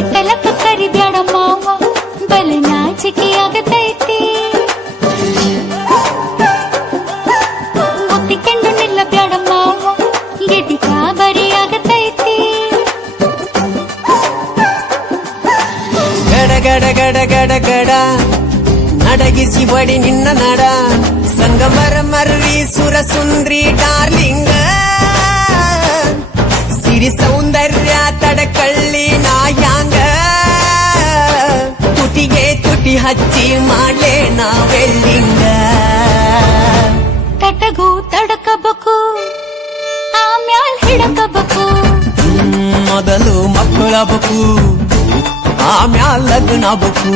ಹಿತ್ತಲಕ್ಕ ಕರಿಬ್ಯಾಡ ಮಾವ ಬಲೆ ನಾಚಿಕೆ ಆಗತೈತಿ ಮುತ್ತಿಕೊಂಡು ನಿಲ್ಲ ಬ್ಯಾಡ ಮಾವ ಗೆಟಿ ಕಾಬರಿ ಆಗತೈತಿ ಗಡ ಗಡ ಗಡ ಗಡ ಗಡ ನಡಗಿಸಿ ಬಡಿ ನಿನ್ನ ನಡ ಸಂಗಮರ ಮರ್ರಿ ಸುರ ಸುಂದ್ರಿ ಡಾರ್ಲಿಂಗ ಸಿರಿ ಸೌಂದರ್ಯ ತಡಕಳ್ಳಿ ನಾಯಾಂಗ ತುಟಿಗೆ ತುಟಿ ಹಚ್ಚಿ ಮಾಡ್ಲೆ ನಾವೆಲ್ಲಿಂಗ ತಟಗೂ ತಡಕಬೇಕು ಆಮ್ಯಾಲ್ ಹಿಡಕಬೇಕು ಮೊದಲು ಮಕ್ಕಳಬೇಕು ಆಮ್ಯಾಲ್ ಲಗ್ನಬೇಕು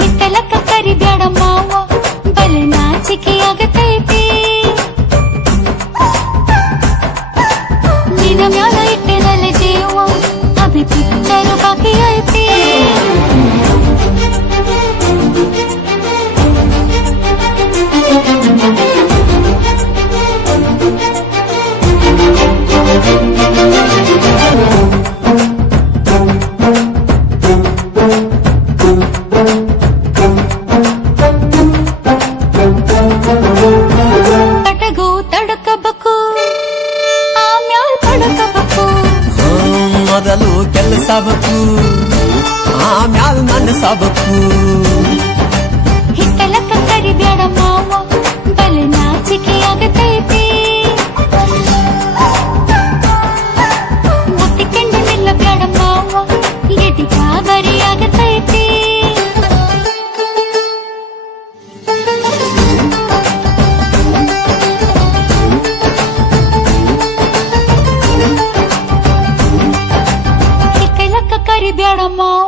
ಹಿತ್ತಲಕ್ಕ ಕರಿಬ್ಯಾಡ ಮಾವ ಬಲೆ ನಾಚಿಕೆ ಆಗತೈತಿ ನಿನ್ನ ಮ್ಯಾಲ ಇಟ್ಟೆನಲ್ಲ ಜೀವ ಅಭಿ ಪಿಕ್ಚರು ಬಾಕಿ ಐತಿ ತಟಗೂ ತಡಕಬೇಕು ಆಮ್ಯಾಲ್ ತಡಕಬೇಕು ಮೊದಲು ಕೆಲಸಬೇಕು ಆಮ್ಯಾಲ್ ಮನಸಬೇಕು ಹಿತ್ತಲಕ್ಕ ಕರಿಬ್ಯಾಡ ಮಾವ ಬಲೆ ನಾಚಿಕೆ ಆಗತೈತಿ ಮುತ್ತಿಕೊಂಡು ನಿಲ್ಲ ಬ್ಯಾಡ ಮಾವ ಗೆಟಿ ಕಾಬರಿ ಆಗತೈತಿ ಹಿತ್ತಲಕ್ಕ ಕರಿಬ್ಯಾಡ ಮಾವ